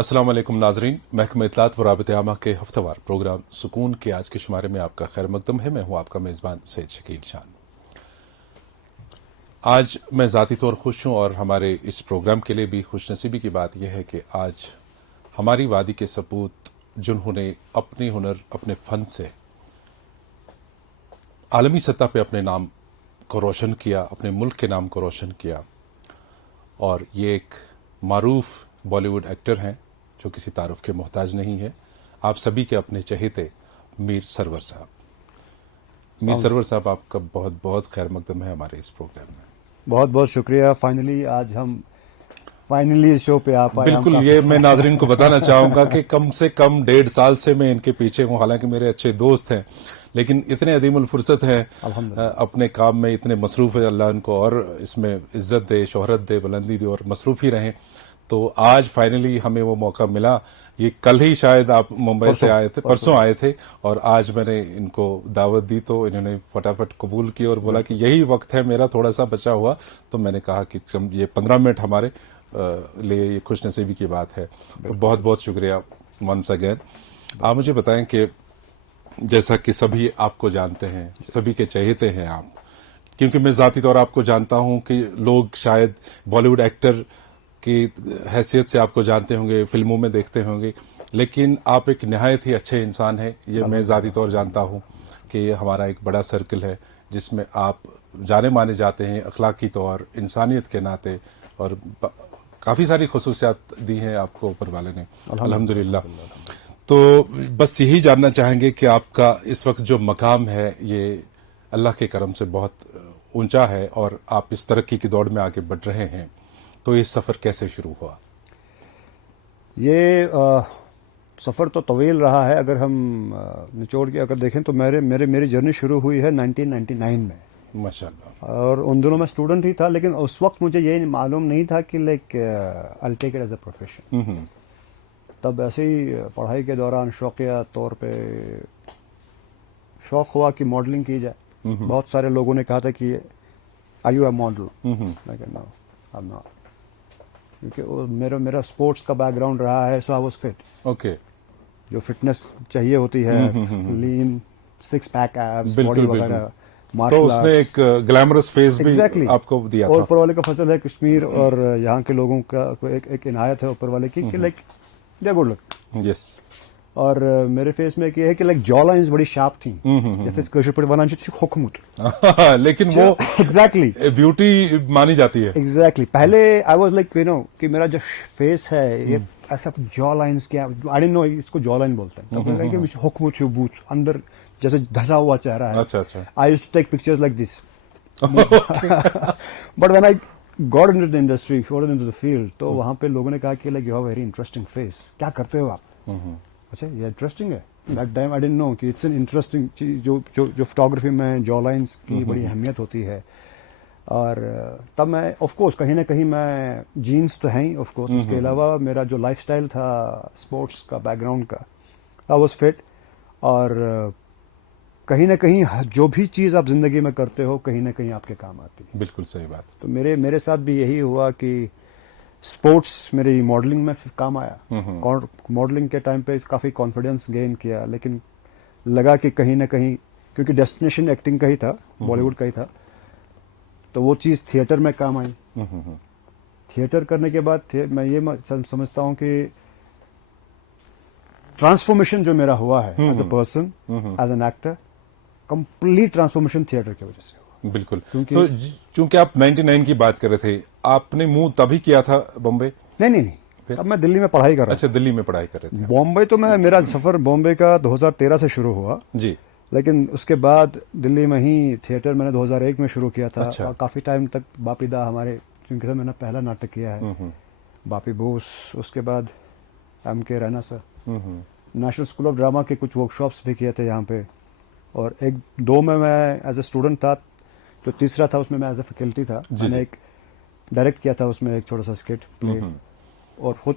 अस्सलाम वालेकुम नाजरीन, महकमा इत्तलात व राबते आमा के हफ्तेवार प्रोग्राम सुकून के आज के शुमारे में आपका खैर मकदम है। मैं हूं आपका मेज़बान सैयद शकील शान। आज मैं ज़ाती तौर खुश हूं और हमारे इस प्रोग्राम के लिए भी खुशनसीबी की बात यह है कि आज हमारी वादी के सपूत जिन्होंने अपने हुनर, अपने फ़न से आलमी सतह पर अपने नाम को रोशन किया, अपने मुल्क के नाम को रोशन किया, और ये एक मारूफ बॉलीवुड एक्टर हैं जो किसी तारुफ के मोहताज नहीं है। आप सभी के अपने चहेते मीर सरवर साहब। मीर सरवर साहब, आपका बहुत बहुत खैर मकदम है हमारे इस प्रोग्राम में। बहुत बहुत शुक्रिया। फाइनली आज हम इस शो पे आ पाए। बिल्कुल, ये मैं नाजरीन को बताना चाहूंगा कि कम से कम 1.5 साल से मैं इनके पीछे हूं। हालांकि मेरे अच्छे दोस्त हैं, लेकिन इतने अदीमुल फुर्सत हैं, अपने काम में इतने मसरूफ है। अल्लाह इनको और इसमें इज्जत दे, शोहरत दे, बुलंदी दे और मसरूफ ही रहें। तो आज फाइनली हमें वो मौका मिला। ये कल ही शायद आप मुंबई से आए थे, परसों आए थे, और आज मैंने इनको दावत दी तो इन्होंने फटाफट कबूल की और बोला कि यही वक्त है मेरा, थोड़ा सा बचा हुआ। तो मैंने कहा कि ये 15 मिनट हमारे लिए ये खुशनसीबी की बात है। तो बहुत बहुत शुक्रिया वंस अगेन। आप मुझे बताएं कि जैसा कि सभी आपको जानते हैं, सभी के चहेते हैं आप, क्योंकि मैं ज़ाती तौर आपको जानता हूं कि लोग शायद बॉलीवुड एक्टर की हैसियत से आपको जानते होंगे, फिल्मों में देखते होंगे, लेकिन आप एक नहायत ही अच्छे इंसान हैं। ये मैं ज़ाती तौर जानता हूं कि ये हमारा एक बड़ा सर्कल है जिसमें आप जाने माने जाते हैं अखलाकी तौर, इंसानियत के नाते, और काफ़ी सारी खुसूसियात दी हैं आपको ऊपर वाले ने, अल्हम्दुलिल्लाह। तो बस यही जानना चाहेंगे कि आपका इस वक्त जो मकाम है ये अल्लाह के करम से बहुत ऊंचा है और आप इस तरक्की की दौड़ में आगे बढ़ रहे हैं। तो ये सफ़र कैसे शुरू हुआ? ये सफ़र तो तवील रहा है। अगर हम निचोड़ के अगर देखें तो मेरी जर्नी शुरू हुई है 1999 में, माशाल्लाह। और उन दिनों मैं स्टूडेंट ही था, लेकिन उस वक्त मुझे ये मालूम नहीं था कि like I take it as a profession. तब ऐसे ही पढ़ाई के दौरान शौकिया तौर पे शौक हुआ कि मॉडलिंग की जाए। बहुत सारे लोगों ने कहा था कि आर यू अ मॉडल? मैं कहना आई एम नॉट, क्योंकि मेरा स्पोर्ट्स का बैकग्राउंड रहा है। सो आई वाज फिट। ओके। जो फिटनेस चाहिए होती है, लीन, 6 पैक एब्स, बॉडी वगैरह, तो उसने एक ग्लैमरस फेस भी Exactly. आपको दिया था। और ऊपर वाले का फजल है कश्मीर और यहाँ के लोगों का एक इनायत है ऊपर वाले की कि लाइक दे गुड लुक। यस। और मेरे फेस में ये है कि लाइक जॉ लाइंस बड़ी शार्प थी, जैसे कशर पर वनान हुकमुत। लेकिन वो एग्जैक्टली ब्यूटी मानी जाती है। एग्जैक्टली। पहले आई वाज लाइक कि मेरा जो फेस है ये ऐसा जॉ लाइन्स क्या, आई डिडंट नो इसको जॉ लाइन बोलते हैं। तब लगा कि हुकमुत बूथ अंदर जैसे धसा हुआ चेहरा है। अच्छा अच्छा। I used to take pictures like this, but when I got into the industry, got into the field, तो वहां पे लोगों ने कहा कि like you have very interesting face, क्या करते हो आप? अच्छा, ये इंटरेस्टिंग है। That time I didn't know कि इट्स एन इंटरेस्टिंग चीज। जो फोटोग्राफी में जॉ लाइन्स की बड़ी अहमियत होती है। और तब मैं ऑफ कोर्स कहीं ना कहीं मैं जीन्स तो हैं ही ऑफ कोर्स, उसके अलावा मेरा जो लाइफस्टाइल था स्पोर्ट्स का बैकग्राउंड का, आई वाज फिट। और कहीं ना कहीं जो भी चीज़ आप जिंदगी में करते हो कहीं ना कहीं आपके काम आती है। बिल्कुल सही बात। तो मेरे साथ भी यही हुआ कि स्पोर्ट्स मेरी मॉडलिंग में काम आया। मॉडलिंग के टाइम पे काफ़ी कॉन्फिडेंस गेन किया, लेकिन लगा कि कहीं ना कहीं क्योंकि डेस्टिनेशन एक्टिंग का ही था, बॉलीवुड का ही था, तो वो चीज़ थिएटर में काम आई। थिएटर करने के बाद मैं ये समझता हूँ कि ट्रांसफॉर्मेशन जो मेरा हुआ है as a person, as an actor, complete transformation theatre की वजह से हुआ। बिल्कुल। तो चूंकि आप 99 की बात कर रहे थे, आपने मूव तभी किया था बॉम्बे? नहीं, अब मैं दिल्ली में पढ़ाई कर रहा था। अच्छा, दिल्ली में पढ़ाई कर रहे थे। बॉम्बे तो मेरा सफर बॉम्बे का 2013 से शुरू हुआ जी, लेकिन उसके बाद दिल्ली में ही थिएटर मैंने 2001 में शुरू किया था। अच्छा। और काफी टाइम तक बापीदा हमारे, क्योंकि मैंने पहला नाटक किया है बापी बोस, उसके बाद MK Raina sir, national school of drama के कुछ वर्कशॉप्स भी किए थे यहाँ पे, और 1-2 में मैं एज ए स्टूडेंट था, जो तीसरा था उसमें मैं एज ए फैकल्टी था। मैंने एक डायरेक्ट किया था उसमें एक छोटा सा स्किट प्ले, और खुद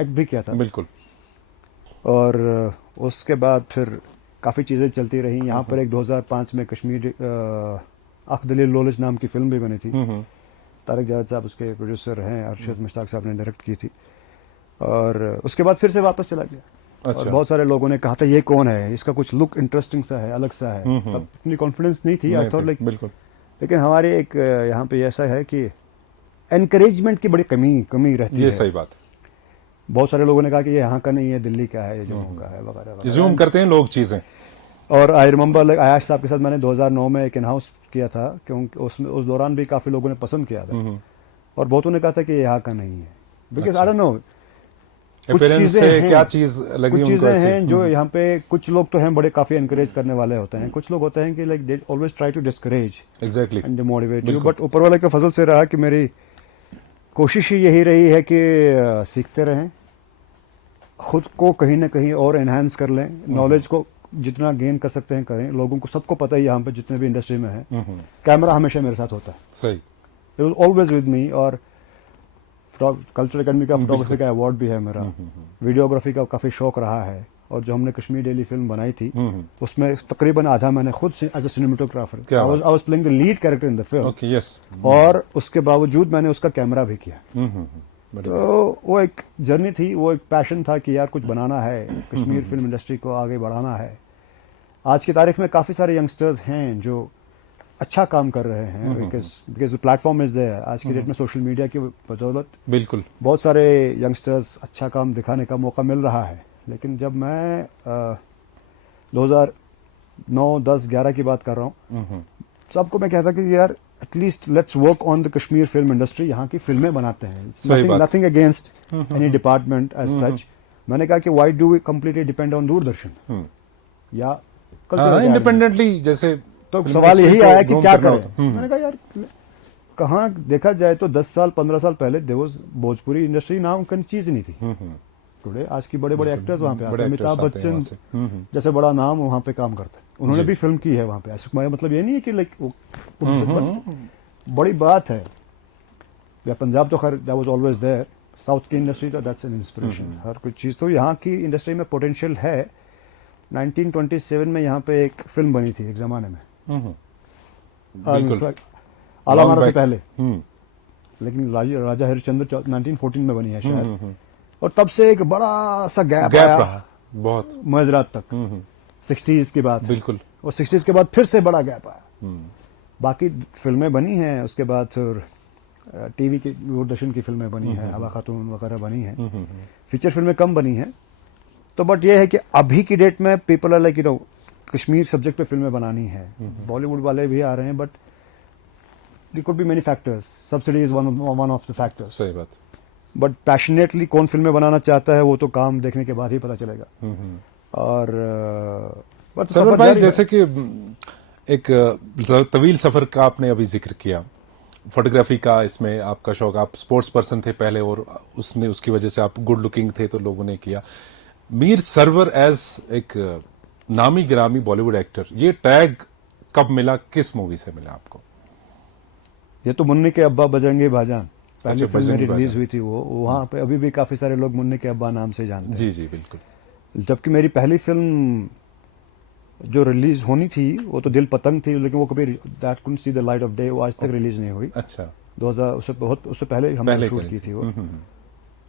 एक्ट भी किया था। बिल्कुल। और उसके बाद फिर काफ़ी चीज़ें चलती रही। यहाँ पर एक 2005 में कश्मीर आख दलील लोलज नाम की फिल्म भी बनी थी। तारिक जावेद साहब उसके प्रोड्यूसर हैं, अरशद मुश्ताक साहब ने डायरेक्ट की थी। और उसके बाद फिर से वापस चला गया। अच्छा। और बहुत सारे लोगों ने कहा था ये कौन है, इसका कुछ लुक इंटरेस्टिंग सा है, अलग सा है। तब इतनी कॉन्फिडेंस नहीं थी, आई थॉट लाइक, बिल्कुल। लेकिन हमारे एक यहाँ पे ऐसा है कि एनकरेजमेंट की बड़ी कमी रहती है। ये सही बात। बहुत सारे लोगों ने कहा कि ये यहाँ का नहीं है, दिल्ली का है, ये जम्मू का है, वगैरह वगैरह। जूम करते हैं लोग चीजें। और आई रिमेम्बर लाइक आयाश साहब के साथ मैंने 2009 में एक इन हाउस किया था, क्योंकि उसमें उस दौरान भी काफी लोगों ने पसंद किया था, और बहुतों ने कहा था कि ये यहाँ का नहीं है, बिकॉज आई डोंट नो कुछ Appearance चीजें से हैं, क्या चीज लगी कुछ उनको चीजें ऐसी? हैं जो यहाँ पे कुछ लोग तो हैं बड़े काफी एनकरेज करने वाले होते हैं, कुछ लोग होते हैं कि like they always try to discourage exactly. And motivate you. But ऊपर वाले के फजल से रहा कि मेरी कोशिश ही यही रही है कि सीखते रहें, खुद को कहीं ना कहीं और एनहांस कर लें, नॉलेज को जितना गेन कर सकते हैं करें। लोगों को सबको पता है यहाँ पे जितने भी इंडस्ट्री में है, कैमरा हमेशा मेरे साथ होता है, सही। It was always with me. और कल्चरल एकेडमी का फोटोग्राफी का अवार्ड भी है मेरा, वीडियोग्राफी का काफी शौक रहा है। और जो हमने कश्मीर डेली फिल्म बनाई थी उसमें तकरीबन आधा मैंने खुद से as a cinematographer, I was playing the lead character in the film. Okay, yes. और उसके बावजूद मैंने उसका कैमरा भी किया। तो वो एक जर्नी थी, वो एक पैशन था कि यार कुछ बनाना है, कश्मीर फिल्म इंडस्ट्री को आगे बढ़ाना है। आज की तारीख में काफी सारे यंगस्टर्स हैं जो अच्छा काम कर रहे हैं, बिकॉज प्लेटफॉर्म इज देयर। आज की डेट में सोशल मीडिया की बदौलत बिल्कुल बहुत सारे यंगस्टर्स अच्छा काम दिखाने का मौका मिल रहा है। लेकिन जब मैं 2009, 10, 11 की बात कर रहा हूँ, सबको मैं कहता कि यार at least let's work on the Kashmir film industry, यहाँ की फिल्में बनाते हैं, nothing against any department as such. मैंने कहा कि why do we completely depend on Doordarshan या इंडिपेंडेंटली, जैसे तो सवाल यही आया कि क्या करें। मैंने कहा यार कहाँ देखा जाए तो 10 साल 15 साल पहले भोजपुरी इंडस्ट्री नाम की चीज नहीं थी। टुडे आज की बड़े बड़े एक्टर्स वहाँ पे आते हैं, अमिताभ बच्चन जैसे बड़ा नाम वहाँ पे काम करते हैं, उन्होंने भी फिल्म की है वहाँ पे। ऐसा मतलब ये नहीं है कि लाइक बड़ी बात है। या पंजाब तो खैर that was always there, south की इंडस्ट्री तो दैट्स एन इंस्पिरेशन। हर कोई चीज तो यहाँ की इंडस्ट्री में पोटेंशियल है। 1927 में यहाँ पे एक फिल्म बनी थी एक जमाने में, आलमारा से पहले, लेकिन राजा हरिश्चंद्र 1914 में बनी है शायद। और तब से एक बड़ा सा गैप रहा बहुत मजरात तक, 60s की बात। बिल्कुल। और 60s के बाद फिर से बड़ा गैप आया। बाकी फिल्में बनी हैं, उसके बाद फिर टीवी की दूरदर्शन की फिल्में बनी हैं, हवा खातून वगैरह बनी हैं, फीचर फिल्में कम बनी हैं। तो बट ये है कि अभी की डेट में people are like you know Kashmir subject पे फिल्में बनानी है। बॉलीवुड वाले भी आ रहे हैं, but there could be many factors, subsidy is one of the factors. सही बात। बट पैशनेटली कौन फिल्में बनाना चाहता है वो तो काम देखने के बाद ही पता चलेगा। और सरवर भाई, जैसे कि एक तवील सफर का आपने अभी जिक्र किया, फोटोग्राफी का, इसमें आपका शौक, आप स्पोर्ट्स पर्सन थे पहले और उसकी वजह से आप गुड लुकिंग थे तो लोगों ने किया। मीर सरवर एज एक नामी गिरामी बॉलीवुड एक्टर, ये टैग कब मिला, किस मूवी से मिला आपको? ये तो मुन्नी के अब्बा बजरंगी भाईजान पहली अच्छा, फिल्म मेरी रिलीज हुई थी, वो वहां पे अभी भी काफी सारे लोग मुन्नी के अब्बा नाम से जानते हैं। जी जी बिल्कुल। जबकि मेरी पहली फिल्म जो रिलीज होनी थी वो तो दिल पतंग थी, लेकिन वो कभी that couldn't see the light of day, वो आज तक रिलीज नहीं हुई। अच्छा। 2000 उससे पहले हमने शूट की थी वो।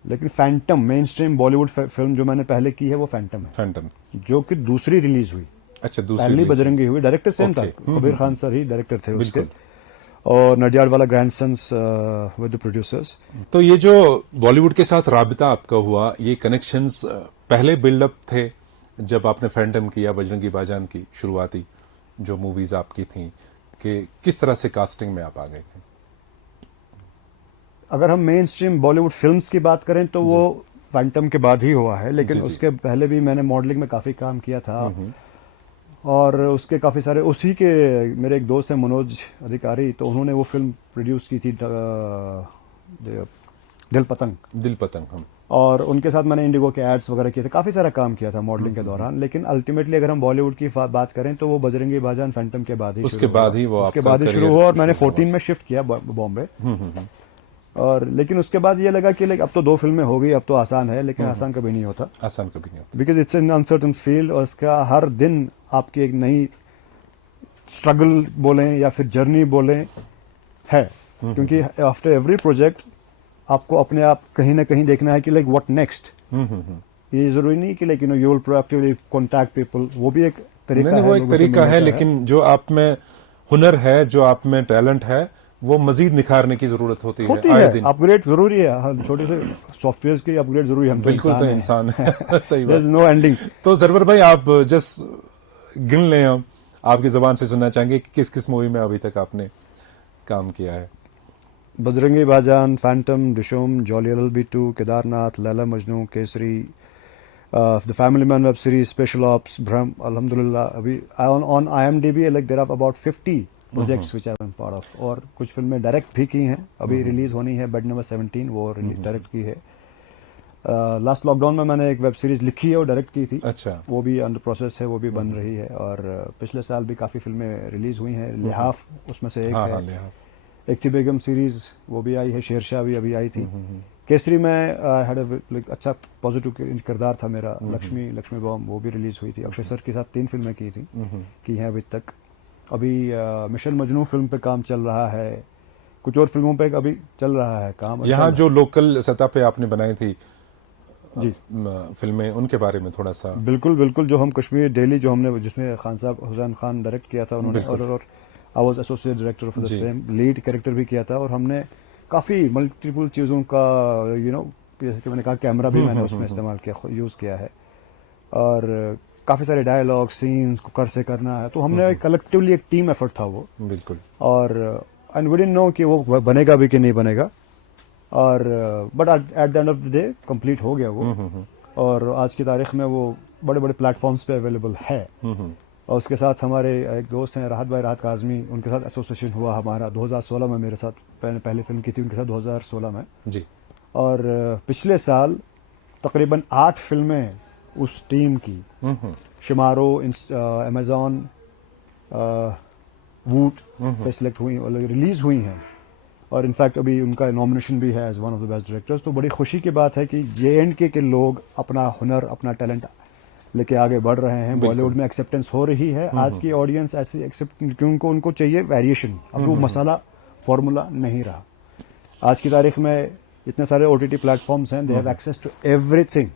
लेकिन Phantom main stream Bollywood film जो मैंने पहले की है वो फैंटम है, फैंटम, जो कि दूसरी रिलीज हुई। अच्छा, दूसरी पहली release बजरंगी हुई, डायरेक्टर सेम था, कबीर खान सर ही डायरेक्टर थे उसके, और नडियाड वाला ग्रैंडसन्स विद द प्रोड्यूसर्स। तो ये जो बॉलीवुड के साथ राबिता आपका हुआ, ये कनेक्शंस पहले बिल्डअप थे जब आपने फैंटम किया, बजरंगी भाईजान की शुरुआती जो मूवीज आपकी थी, कि किस तरह से कास्टिंग में आप आ गए थे? अगर हम मेन स्ट्रीम बॉलीवुड फिल्म्स की बात करें तो वो फैंटम के बाद ही हुआ है, लेकिन उसके पहले भी मैंने मॉडलिंग में काफी काम किया था। और उसके काफी सारे, उसी के मेरे एक दोस्त हैं मनोज अधिकारी, तो उन्होंने वो फिल्म प्रोड्यूस की थी दिल पतंग। दिल पतंग, हम। और उनके साथ मैंने इंडिगो के एड्स वगैरह किए थे, काफी सारा काम किया था मॉडलिंग के दौरान। लेकिन अल्टीमेटली अगर हम बॉलीवुड की बात करें तो वो बजरंगी भाईजान फैंटम के बाद ही उसके बाद ही वो उसके बाद ही शुरू हुआ। और मैंने 14 में शिफ्ट किया बॉम्बे। और लेकिन उसके बाद ये लगा कि अब तो 2 फिल्में हो गई, अब तो आसान है, लेकिन आसान कभी नहीं होता। आसान कभी नहीं होता, because it's an uncertain field, और इसका हर दिन आपकी एक नई स्ट्रगल बोलें या फिर जर्नी बोलें है। क्योंकि आफ्टर एवरी प्रोजेक्ट आपको अपने आप कहीं ना कहीं देखना है कि लाइक व्हाट नेक्स्ट। ये जरूरी नहीं कि like you will proactively contact people, वो भी एक तरीका नहीं, है, वो एक लोगों से तरीका मिलने है, का लेकिन जो आप में हुनर है, जो आप में टैलेंट है, वो मजीद निखारने की जरूरत होती है आए दिन। अपग्रेड जरूरी है, हर छोटे से सॉफ्टवेयर की अपग्रेड जरूरी है, हम बिल्कुल, तो इंसान है। सही देयर इज बात। No ending. तो सरवर भाई, आप जस्ट गिन लें, हम आपकी जबान से सुनना चाहेंगे कि किस किस मूवी में अभी तक आपने काम किया है। Bajrangi Bhaijaan, Phantom, Dishoom, Jolly LLB2, Kedarnath, Laila Majnu, Kesari, the family man web series, special ops, Bhram. अल्हम्दुलिल्लाह अभी on IMDb like there are about 50 projects which I am part of, और कुछ फिल्में डायरेक्ट भी की हैं, अभी रिलीज होनी है। बेड नंबर 17 वो डायरेक्ट की है। लास्ट लॉकडाउन में मैंने एक वेब सीरीज लिखी है और डायरेक्ट की थी। अच्छा। वो भी अंडर प्रोसेस है, वो भी बन रही है। और पिछले साल भी काफी फिल्में रिलीज हुई हैं। लिहाफ उसमें से एक हाँ, है। हाँ, लिहाफ। एक थी बेगम सीरीज, वो भी आई है। शेरशाह भी अभी आई थी। केसरी में हैड अच्छा पॉजिटिव किरदार था मेरा। लक्ष्मी बॉम्ब, वो भी रिलीज हुई थी। अक्षय सर के साथ 3 फिल्में की हैं अभी तक। अभी मिशन मजनू फिल्म पे काम चल रहा है। कुछ और फिल्मों पे अभी चल रहा है काम। यहाँ जो लोकल सतह पे आपने बनाई थी जी फिल्में, उनके बारे में थोड़ा सा। बिल्कुल जो हम कश्मीर डेली, जो हमने, जिसमें खान साहब हुसैन खान डायरेक्ट किया था उन्होंने, और I was associate director of the same, lead character भी किया था। और हमने काफी मल्टीपल चीजों का जैसे कि मैंने कहा, कैमरा भी मैंने उसमें इस्तेमाल किया, यूज किया है। और काफी सारे डायलॉग सीन्स को से करना है, तो हमने कलेक्टिवली एक टीम एफर्ट था वो। बिल्कुल। और एंड वी डिडंट नो कि वो बनेगा भी कि नहीं बनेगा। और but at the end of the day complete हो गया वो। और आज की तारीख में वो बड़े बड़े प्लेटफॉर्म्स पे अवेलेबल है। और उसके साथ हमारे एक दोस्त हैं राहत काजमी, उनके साथ एसोसिएशन हुआ हमारा 2016 में। मेरे साथ पहले फिल्म की थी उनके साथ 2016 में जी। और पिछले साल तकरीबन 8 फिल्में उस टीम की, शिमारो, अमेजॉन, वूट पे सिलेक्ट हुई और रिलीज हुई हैं। और इनफैक्ट अभी उनका नॉमिनेशन भी है as one of the best directors. तो बड़ी खुशी की बात है कि JNK के लोग अपना हुनर, अपना टैलेंट लेके आगे बढ़ रहे हैं। बॉलीवुड में एक्सेप्टेंस हो रही है। आज की ऑडियंस ऐसी एक्सेप्ट, क्योंकि उनको चाहिए वेरिएशन। अब वो मसाला फॉर्मूला नहीं रहा। आज की तारीख में इतने सारे OTT प्लेटफॉर्म्स हैं, they have access to everything.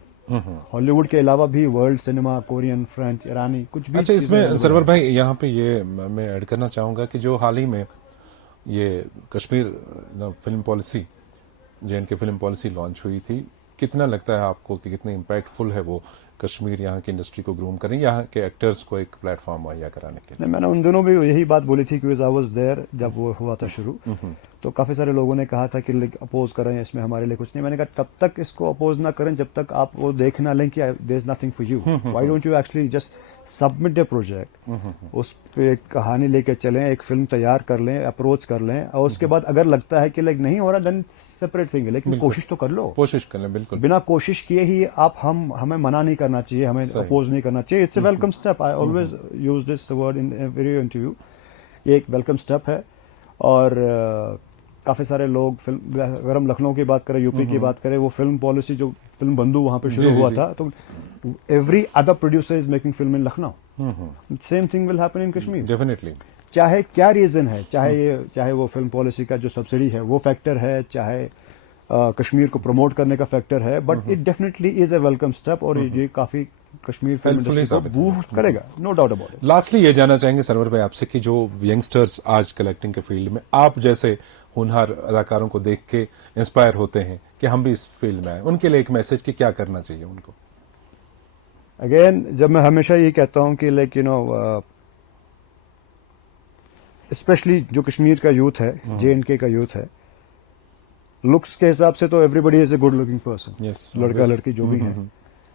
Hollywood के अलावा भी वर्ल्ड सिनेमा, कोरियन, फ्रेंच, ईरानी, कुछ भी। अच्छा, इसमें सरवर भाई यहाँ पे ये मैं ऐड करना चाहूंगा कि जो हाल ही में ये Kashmir film policy, JNK film policy launch हुई थी, कितना लगता है आपको कि कितनी इम्पैक्टफुल है वो कश्मीर यहाँ की इंडस्ट्री को ग्रूम करें, यहाँ के एक्टर्स को एक प्लेटफॉर्म मुहैया कराने के लिए? मैंने उन दिनों भी यही बात बोली थी कि आई वाज देयर जब वो हुआ था शुरू। तो काफी सारे लोगों ने कहा था कि अपोज करें, इसमें हमारे लिए कुछ नहीं। मैंने कहा तब तक इसको अपोज ना करें जब तक आप वो देख ना लें कि there is nothing for you. Why don't you actually just submit a project, उस पे एक कहानी लेके चलें, एक फिल्म तैयार कर लें, अप्रोच कर लें, और उसके बाद अगर लगता है कि नहीं हो रहा, देन सेपरेट थिंग है, लेकिन कोशिश तो कर लो। कोशिश कर लें, बिल्कुल। बिना कोशिश किए ही आप हमें मना नहीं करना चाहिए, हमें अपोज नहीं करना चाहिए। It's a welcome step. I always use this word in every interview. ये एक वेलकम स्टेप है। और काफी सारे लोग फिल्म, अगर हम लखनऊ की बात करें, यूपी की बात करें, वो फिल्म पॉलिसी जो फिल्म बंधु वहां पे शुरू हुआ था, तो every other producer is making film in Lucknow. Same thing will happen in Kashmir definitely. चाहे क्या रीजन है, चाहे वो फिल्म पॉलिसी का जो सब्सिडी है वो फैक्टर है, चाहे कश्मीर को प्रमोट करने का फैक्टर है, but it definitely is a welcome step. और ये काफी कश्मीर फिल्म इंडस्ट्री को बूस्ट करेगा, no doubt about it. Lastly ये जानना चाहेंगे सरवर भाई आपसे कि जो यंगस्टर्स आज कलेक्टिंग के फील्ड में आप जैसे होनहार अदाकारों को देख के इंस्पायर होते हैं कि हम भी इस फील्ड में आए, उनके लिए एक मैसेज कि क्या करना चाहिए उनको? अगेन, जब मैं हमेशा ये कहता हूं कि लाइक स्पेशली जो कश्मीर का यूथ है, JNK का यूथ है, लुक्स के हिसाब से तो everybody is a good looking person, लड़का लड़की जो भी है,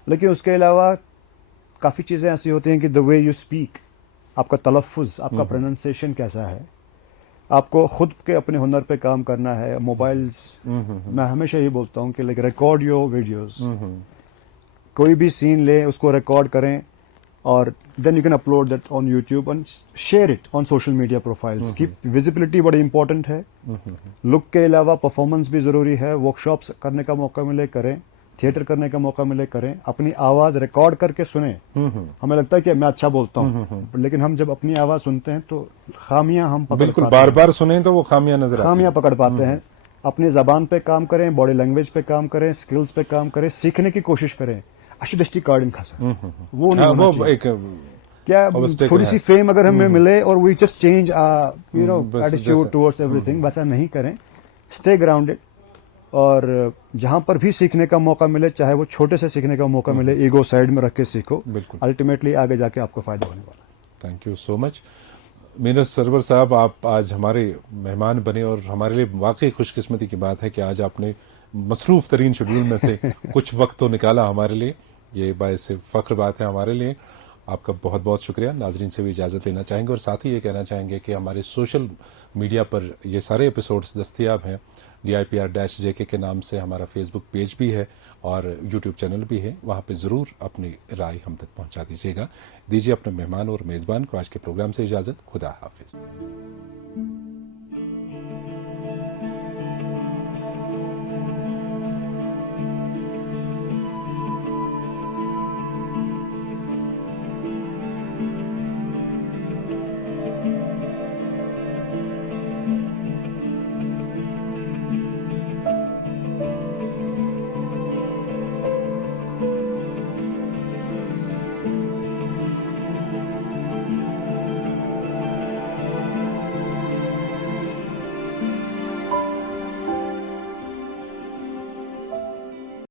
लेकिन उसके अलावा काफी चीजें ऐसी होती हैं कि द वे यू स्पीक, आपका तलफ्फुज, आपका प्रोनाउंसिएशन कैसा है, आपको खुद के अपने हुनर पे काम करना है। मोबाइल्स, मैं हमेशा ये बोलता हूँ कि लाइक रिकॉर्ड योर वीडियोस, कोई भी सीन ले उसको रिकॉर्ड करें और then you can upload that on YouTube and share it on social media profiles की। विजिबिलिटी बड़ी इंपॉर्टेंट है। लुक के अलावा परफॉर्मेंस भी जरूरी है। वर्कशॉप्स करने का मौका मिले करें, थिएटर करने का मौका मिले करें, अपनी आवाज रिकॉर्ड करके सुने। हमें लगता है कि मैं अच्छा बोलता हूँ, लेकिन हम जब अपनी आवाज सुनते हैं तो खामियां हम पकड़ बिल्कुल, बार बार सुने तो वो खामियां नजर आती हैं। खामियां पकड़ पाते हैं। अपनी जबान पे काम करें, बॉडी लैंग्वेज पे काम करें, स्किल्स पे काम करें, सीखने की कोशिश करें. I should just keep garden खासा वो नहीं हाँ, होना वो चाहिए. एक क्या obstacle थोड़ी है. सी फेम अगर हमें मिले और we just change you know बस एटीट्यूड जैसे- टुवर्ड्स एवरीथिंग, वैसा नहीं करें. स्टे ग्राउंडेड, और जहां पर भी सीखने का मौका मिले, चाहे वो छोटे से सीखने का मौका मिले, ईगो साइड में रख के सीखो. बिल्कुल. अल्टीमेटली आगे जाके आपको फायदा होने वाला है. Thank you so much. Meenat Sarwar साहब, आप आज हमारे मेहमान बने और हमारे लिए वाकई खुशकिस्मती की बात है कि आज आपने मसरूफ तरीन शेड्यूल में से कुछ वक्त तो निकाला हमारे लिए. ये बायस फख्र बात है हमारे लिए. आपका बहुत बहुत शुक्रिया. नाजरीन से भी इजाज़त लेना चाहेंगे और साथ ही ये कहना चाहेंगे कि हमारे सोशल मीडिया पर ये सारे एपिसोड्स दस्तयाब हैं. DIPR-JK के नाम से हमारा फेसबुक पेज भी है और यूट्यूब चैनल भी है. वहाँ पे ज़रूर अपनी राय हम तक पहुँचा दीजिएगा. दीजिए अपने मेहमान और मेज़बान को आज के प्रोग्राम से इजाज़त. खुदा हाफिज़.